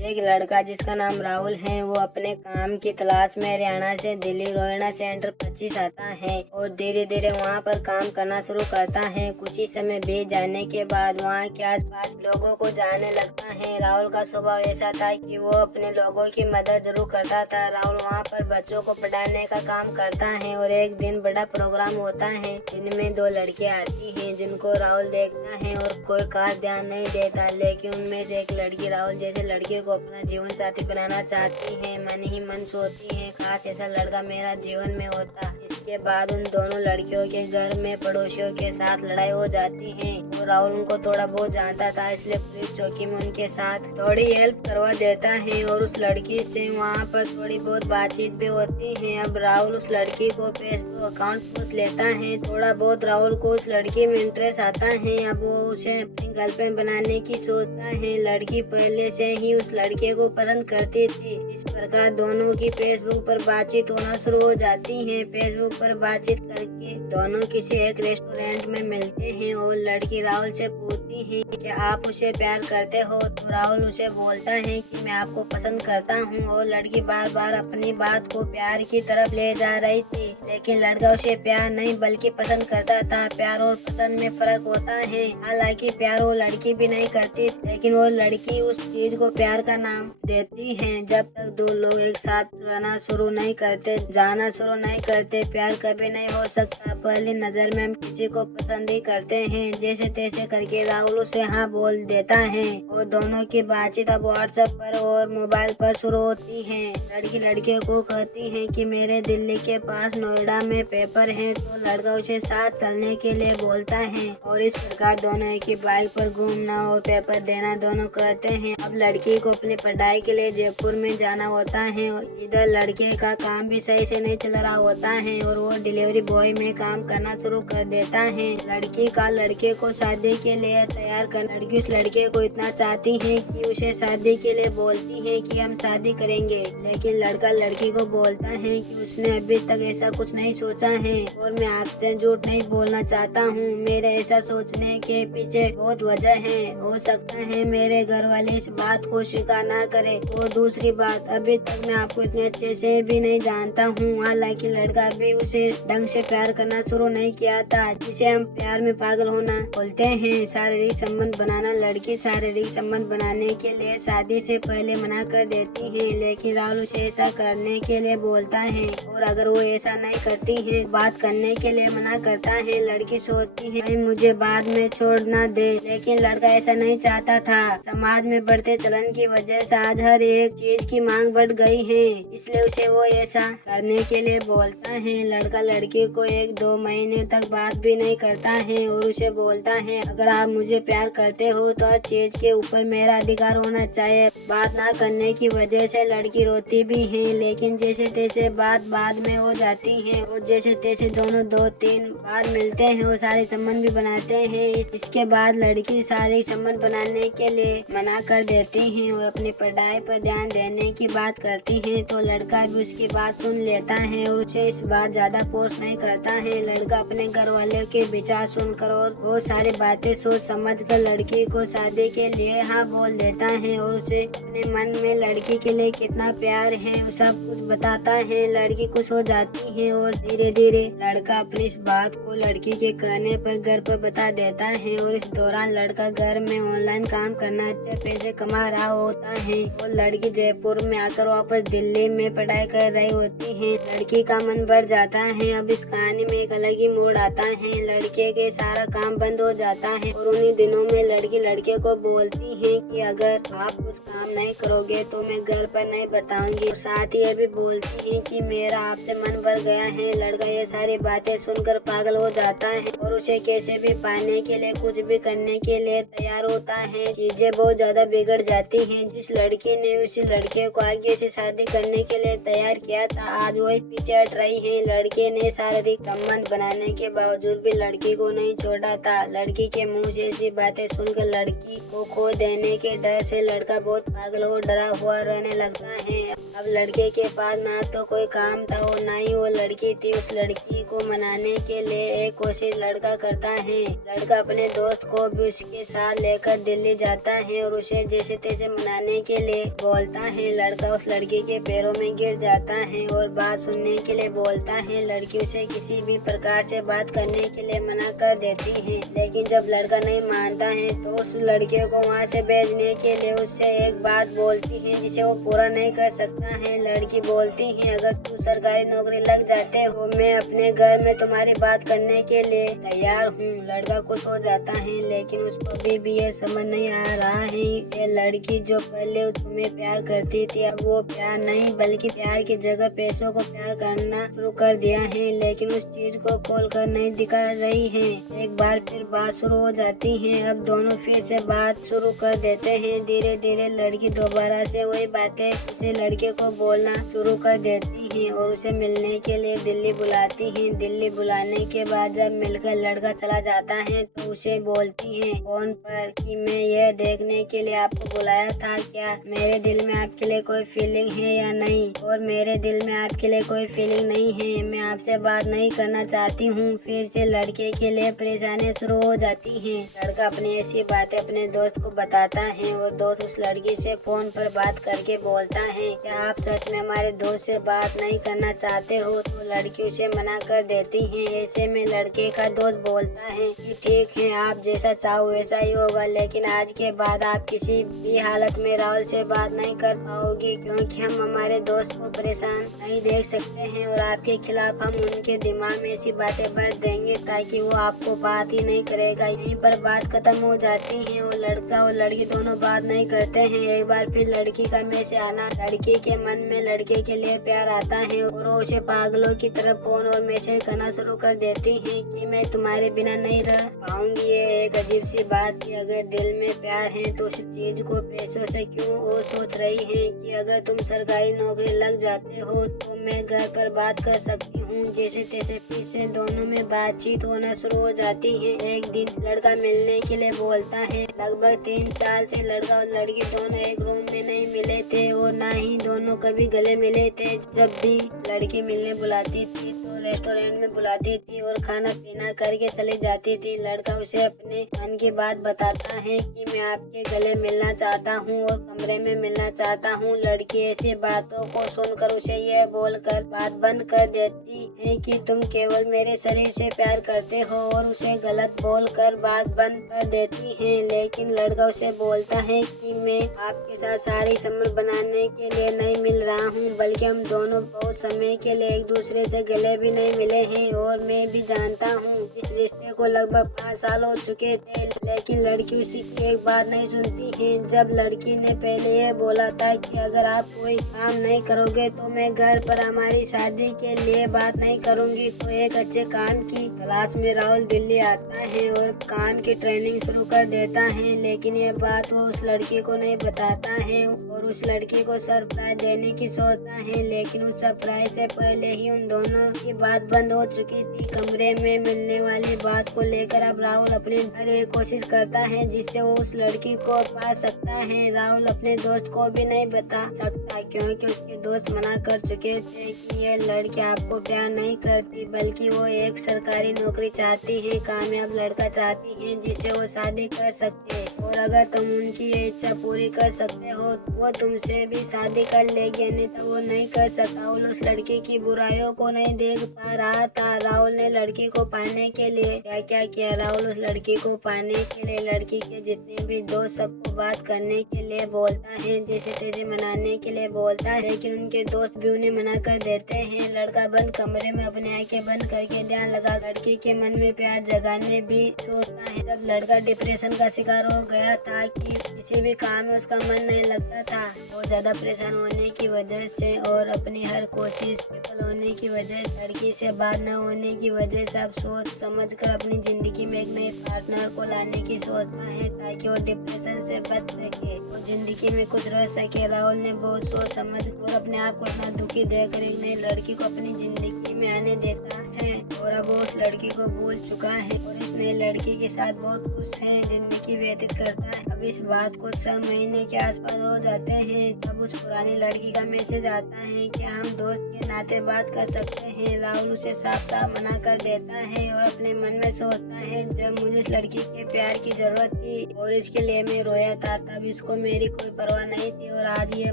एक लड़का जिसका नाम राहुल है वो अपने काम की तलाश में हरियाणा से दिल्ली रोहिणा सेक्टर 25 आता है और धीरे धीरे वहाँ पर काम करना शुरू करता है। कुछ ही समय बीत जाने के बाद वहाँ के आसपास लोगों को जानने लगता है। राहुल का स्वभाव ऐसा था कि वो अपने लोगों की मदद जरूर करता था। राहुल वहाँ पर बच्चों को पढ़ाने का काम करता है और एक दिन बड़ा प्रोग्राम होता है जिनमें दो लड़कियाँ आती हैं जिनको राहुल देखता है और कोई खास ध्यान नहीं देता, लेकिन उनमें से एक लड़की राहुल जैसे लड़के को अपना जीवन साथी बनाना चाहती है। मन ही मन सोचती है काश ऐसा लड़का मेरा जीवन में होता। इसके बाद उन दोनों लड़कियों के घर में पड़ोसियों के साथ लड़ाई हो जाती है और राहुल उनको थोड़ा बहुत जानता था, इसलिए पुलिस चौकी में उनके साथ थोड़ी हेल्प करवा देता है और उस लड़की से वहाँ पर थोड़ी बहुत बातचीत भी होती है। अब राहुल उस लड़की को फेसबुक अकाउंट पूछ लेता है। थोड़ा बहुत राहुल को उस लड़की में इंटरेस्ट आता है। अब वो उसे अपनी गर्लफ्रेंड बनाने की सोचता है। लड़की पहले से ही उस लड़के को पसंद करती थी। इस प्रकार दोनों की फेसबुक पर बातचीत होना शुरू हो जाती है। फेसबुक पर बातचीत करके दोनों किसी एक रेस्टोरेंट में मिलते हैं और लड़की राहुल से पूछती है कि आप उसे प्यार करते हो, तो राहुल उसे बोलता है कि मैं आपको पसंद करता हूँ और लड़की बार बार अपनी बात को प्यार की तरफ ले जा रही थी, लेकिन लड़का उसे प्यार नहीं बल्कि पसंद करता था। प्यार और पसंद में फर्क होता है। हालांकि प्यार वो लड़की भी नहीं करती, लेकिन वो लड़की उस चीज को प्यार का नाम देती है। जब तक दो लोग एक साथ रहना शुरू नहीं करते, जाना शुरू नहीं करते, प्यार कभी नहीं हो सकता। पहली नजर में हम किसी को पसंद ही करते हैं। जैसे तैसे करके राहुल उसे हाँ बोल देता है और दोनों की बातचीत अब व्हाट्सएप पर और मोबाइल पर शुरू होती है। लड़की लड़के को कहती है कि मेरे दिल्ली के पास नोएडा में पेपर है, तो लड़का उसे साथ चलने के लिए बोलता है और इस प्रकार दोनों एक ही बाइक पर घूमना और पेपर देना दोनों कहते हैं। अब लड़की को अपनी पढ़ाई के लिए जयपुर में जाना होता है। इधर लड़के का काम भी सही से नहीं चल रहा होता है और वो डिलीवरी बॉय में काम करना शुरू कर देता है। लड़की का लड़के को शादी के लिए तैयार कर लड़की उस लड़के को इतना चाहती है कि उसे शादी के लिए बोलती है कि हम शादी करेंगे, लेकिन लड़का लड़की को बोलता है कि उसने अभी तक ऐसा कुछ नहीं सोचा है और मैं आपसे झूठ नहीं बोलना चाहता हूँ। मेरे ऐसा सोचने के पीछे बहुत वजह है। हो सकता है मेरे घर वाले इस बात को स्वीकार ना करे। और दूसरी बात, अभी तक मैं आपको इतने अच्छे से भी नहीं जानता हूँ। हालांकि लड़का भी उसे ढंग से प्यार करना शुरू नहीं किया था, जिसे हम प्यार में पागल होना बोलते हैं। शारीरिक संबंध बनाना लड़की शारीरिक संबंध बनाने के लिए शादी से पहले मना कर देती है, लेकिन राहुल उसे ऐसा करने के लिए बोलता है और अगर वो ऐसा नहीं करती है, बात करने के लिए मना करता है। लड़की सोचती है मुझे बाद में छोड़ ना दे, लेकिन लड़का ऐसा नहीं चाहता था। समाज में बढ़ते चलन की वजह से आज हर एक चीज की मांग बढ़ गई है, इसलिए उसे वो ऐसा करने के लिए बोलता है। लड़का लड़की को 1-2 महीने तक बात भी नहीं करता है और उसे बोलता है अगर आप मुझे प्यार करते हो तो हर चीज के ऊपर मेरा अधिकार होना चाहिए। बात ना करने की वजह से लड़की रोती भी है, लेकिन जैसे तैसे बात बाद में हो जाती है और जैसे तैसे दोनों 2-3 बार मिलते हैं और सारे संबंध भी बनाते हैं। इसके बाद लड़की सारे संबंध बनाने के लिए मना कर देती है और अपनी पढ़ाई पर ध्यान देने की बात करती है, तो लड़का भी उसकी बात सुन लेता है और उसे इस बात ज्यादा फोर्स नहीं करता है। लड़का अपने घर वालों के विचार सुनकर और बहुत सारी बातें सोच समझ कर लड़की को शादी के लिए हाँ बोल देता है और उसे अपने मन में लड़की के लिए कितना प्यार है वो सब कुछ बताता है। लड़की खुश हो जाती है और धीरे धीरे लड़का अपनी इस बात को लड़की के कहने पर घर पर बता देता है और इस दौरान लड़का घर में ऑनलाइन काम करना अच्छे पैसे कमा रहा होता है और लड़की जयपुर में आकर वापस दिल्ली में पढ़ाई कर रही होती है। लड़की का मन बढ़ जाता है। अब इस कहानी में एक अलग ही मोड़ आता है। लड़के के सारा काम बंद हो जाता है और उन्हीं दिनों में लड़की लड़के को बोलती है कि अगर आप कुछ काम नहीं करोगे तो मैं घर पर नहीं बताऊंगी। और साथ ही ये भी बोलती है कि मेरा आपसे मन भर गया है। लड़का ये सारी बातें सुनकर पागल हो जाता है और उसे कैसे भी पाने के लिए कुछ भी करने के लिए तैयार होता है। चीजें बहुत ज्यादा बिगड़ जाती हैं। जिस लड़की ने उसी लड़के को आगे से शादी करने के लिए तैयार किया था, आज वही पीछे हट रही है। लड़के ने शारीरिक संबंध बनाने के बावजूद भी लड़की को नहीं छोड़ा था। लड़की के मुंह से ऐसी बातें सुनकर लड़की को खो देने के डर से लड़का बहुत पागल और डरा हुआ रहने लगता है। अब लड़के के पास ना तो कोई काम था और ना ही वो लड़की थी। उस लड़की को मनाने के लिए एक कोशिश लड़का करता है। लड़का अपने दोस्त को भी उसके साथ लेकर दिल्ली जाता है और उसे जैसे तैसे मनाने के लिए बोलता है। लड़का उस लड़की के पैरों में गिर जाता है और बात सुनने के लिए बोलता है। लड़की उसे किसी भी प्रकार से बात करने के लिए मना कर देती है, लेकिन जब लड़का नहीं मानता है तो उस लड़के को वहाँ से भेजने के लिए उससे एक बात बोलती है जिसे वो पूरा नहीं कर सकता है। लड़की बोलती है, अगर तू सरकारी नौकरी लग जाते हो मैं अपने घर में तुम्हारी बात करने के लिए तैयार हूँ। लड़का खुश हो जाता है, लेकिन उसको अभी भी ये समझ नहीं आ रहा है ये लड़की जो पहले तुम्हें प्यार करती थी अब वो प्यार नहीं बल्कि प्यार की जगह पैसों को प्यार करना शुरू कर दिया है, लेकिन उस चीज को खोल कर नहीं दिखा रही है। एक बार फिर बात शुरू हो जाती है। अब दोनों फिर से बात शुरू कर देते हैं। धीरे धीरे लड़की दोबारा से वही बातें उसे लड़के को बोलना शुरू कर देती है और उसे मिलने के लिए दिल्ली बुलाती है। दिल्ली बुलाने के बाद जब मिलकर लड़का चला जाता है तो उसे बोलती है फोन पर कि मैं यह देखने के लिए आपको बुलाया था क्या मेरे दिल में आपके लिए कोई फीलिंग है या नहीं, और मेरे दिल में आपके लिए कोई फीलिंग नहीं है, मैं आपसे बात नहीं करना चाहती हूँ। फिर से लड़के के लिए परेशानी शुरू हो जाती है। लड़का अपनी ऐसी बातें अपने दोस्त को बताता है और दोस्त उस लड़की से फोन पर बात करके बोलता है, क्या आप सच में हमारे दोस्त से बात नहीं करना चाहते हो? तो लड़की उसे मना कर देती है। ऐसे में लड़के का दोस्त बोलता है कि ठीक है, आप जैसा चाहो वैसा ही होगा, लेकिन आज के बाद आप किसी भी हालत में राहुल से बात नहीं कर पाओगी, क्योंकि हम हमारे दोस्त को परेशान नहीं देख सकते हैं और आपके खिलाफ हम उनके दिमाग में ऐसी बातें भर देंगे ताकि वो आपको बात ही नहीं करेगा। यहीं पर बात खत्म हो जाती है और लड़का और लड़की दोनों बात नहीं करते हैं। एक बार फिर लड़की का मैसेज आना, लड़की के मन में लड़के के लिए प्यार आता है और वो उसे पागलों की तरफ फोन और मैसेज करना शुरू कर देती है कि मैं तुम्हारे बिना नहीं रह पाऊंगी। ये एक अजीब सी बात कि अगर दिल में प्यार है तो उस चीज को पैसों से क्यों वो सोच रही है कि अगर तुम सरकारी नौकरी लग जाते हो तो मैं घर पर बात कर सकती हूँ। जैसे तैसे फिर से दोनों में बातचीत होना शुरू हो जाती है। एक दिन लड़का मिलने के लिए बोलता है। लगभग 3 साल से लड़का और लड़की दोनों एक रूम में नहीं मिले थे और ना ही दोनों कभी गले मिले थे। जब भी लड़की मिलने बुलाती थी तो रेस्टोरेंट में बुलाती थी और खाना पीना करके चली जाती थी। लड़का उसे अपने मन की बात बताता है कि मैं आपके गले मिलना चाहता हूँ और कमरे में मिलना चाहता हूँ। लड़की ऐसी बातों को सुनकर उसे यह बोलकर बात बंद कर देती है कि तुम केवल मेरे शरीर से प्यार करते हो और उसे गलत बोलकर बात बंद कर देती है। लेकिन लड़का उसे बोलता है कि मैं आपके साथ सारी समय बनाने के लिए नहीं मिल रहा हूँ, बल्कि हम दोनों बहुत समय के लिए एक दूसरे से गले भी नहीं मिले हैं और मैं भी जानता हूँ इस रिश्ते को लगभग 5 साल हो चुके थे। लेकिन लड़की उसी की एक बात नहीं सुनती है। जब लड़की ने पहले यह बोला था कि अगर आप कोई काम नहीं करोगे तो मैं घर पर हमारी शादी के लिए बात नहीं करूंगी, तो एक अच्छे कान की तलाश में राहुल दिल्ली आता है और कान की ट्रेनिंग शुरू कर देता है। लेकिन ये बात वो उस लड़की को नहीं बताता है और उस लड़की को सरप्राइज देने की सोचता है, लेकिन उस सरप्राइज से पहले ही उन दोनों की बात बंद हो चुकी थी। कमरे में मिलने वाली बात को लेकर अब राहुल अपनी हर एक कोशिश करता है जिससे वो उस लड़की को पा सकता है। राहुल अपने दोस्त को भी नहीं बता सकता क्योंकि उसके दोस्त मना कर चुके थे कि यह लड़की आपको प्यार नहीं करती, बल्कि वो एक सरकारी नौकरी चाहती है, कामयाब लड़का चाहती है जिसे वो शादी कर सकते हैं, और अगर तुम उनकी ये इच्छा पूरी कर सकते हो तो वो तुमसे भी शादी कर लेगी, अन्यथा वो नहीं कर सकता। राहुल उस लड़की की बुराइयों को नहीं देख पा रहा था। राहुल ने लड़की को पाने के लिए क्या क्या किया। राहुल उस लड़की को पाने के लिए लड़की के जितने भी दोस्त सबको बात करने के लिए बोलता है, जैसे तैसे मनाने के लिए बोलता है, लेकिन उनके दोस्त भी उन्हें मना कर देते हैं। लड़का बंद कमरे में अपनी आंखें बंद करके ध्यान लगा लड़की के मन में प्यार जगाने भी सोचता है। जब लड़का डिप्रेशन का शिकार हो गया था कि किसी भी काम में उसका मन नहीं लगता था, बहुत ज्यादा परेशान होने की वजह से और अपनी हर कोशिश विफल होने की वजह से, लड़की से बात न होने की वजह से अब सोच समझ कर अपनी जिंदगी में एक नए पार्टनर को लाने की सोचता है ताकि वो डिप्रेशन से बच सके और जिंदगी में कुछ रह सके। राहुल ने बहुत सोच समझ और अपने आप को इतना दुखी देखकर एक नई लड़की को अपनी जिंदगी में आने देता है और और अब वो उस लड़की को भूल चुका है और इस नई लड़की के साथ बहुत खुश है, जिंदगी व्यतीत करता है। अब इस बात को 6 महीने के आसपास हो जाते हैं। तब उस पुरानी लड़की का मैसेज आता है कि हम दोस्त के नाते बात कर सकते हैं। राहुल उसे साफ साफ मना कर देता है और अपने मन में सोचता है, जब मुझे इस लड़की के प्यार की जरूरत थी और इसके लिए मैं रोया था, तब इसको मेरी कोई परवाह नहीं थी और आज ये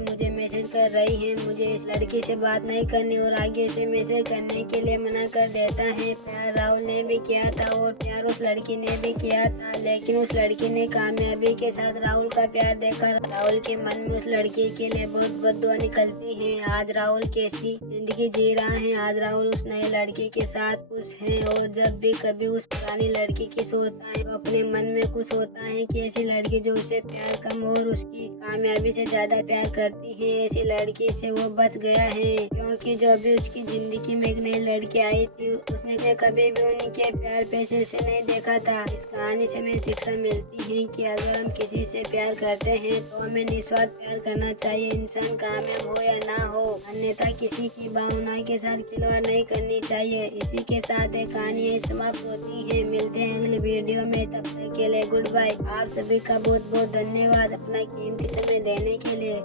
मुझे मैसेज कर रही है। मुझे इस लड़की से बात नहीं करनी और आगे से मैसेज करने के लिए मना कर देता है। प्यार राहुल ने भी किया था और प्यार उस लड़की ने भी किया था, लेकिन उस लड़की ने कामयाबी के साथ राहुल का प्यार देखा। राहुल के मन में उस लड़की के लिए बहुत बददुआ निकलती है। आज राहुल कैसी जिंदगी जी रहा है। आज राहुल उस नए लड़की के साथ खुश है और जब भी कभी उस पुरानी लड़की की सोचता है तो अपने मन में खुश होता है कि ऐसी लड़की जो उसे प्यार कम और उसकी कामयाबी से ज्यादा प्यार करती है, ऐसी लड़की से वो बच गया है। क्योंकि जो भी उसकी जिंदगी में एक नई लड़की आई थी, उसने कभी भी उनके प्यार पैसे से नहीं देखा था। इस कहानी से हमें शिक्षा मिलती है कि अगर हम किसी से प्यार करते हैं तो हमें निस्वार्थ प्यार करना चाहिए, इंसान कामयाब हो या ना हो, अन्यथा किसी की भावना के साथ खिलवाड़ नहीं करनी चाहिए। इसी के साथ एक कहानी समाप्त होती है। मिलते हैं अगले वीडियो में, तब तक के लिए गुड बाय। आप सभी का बहुत बहुत धन्यवाद अपना कीमती समय देने के लिए।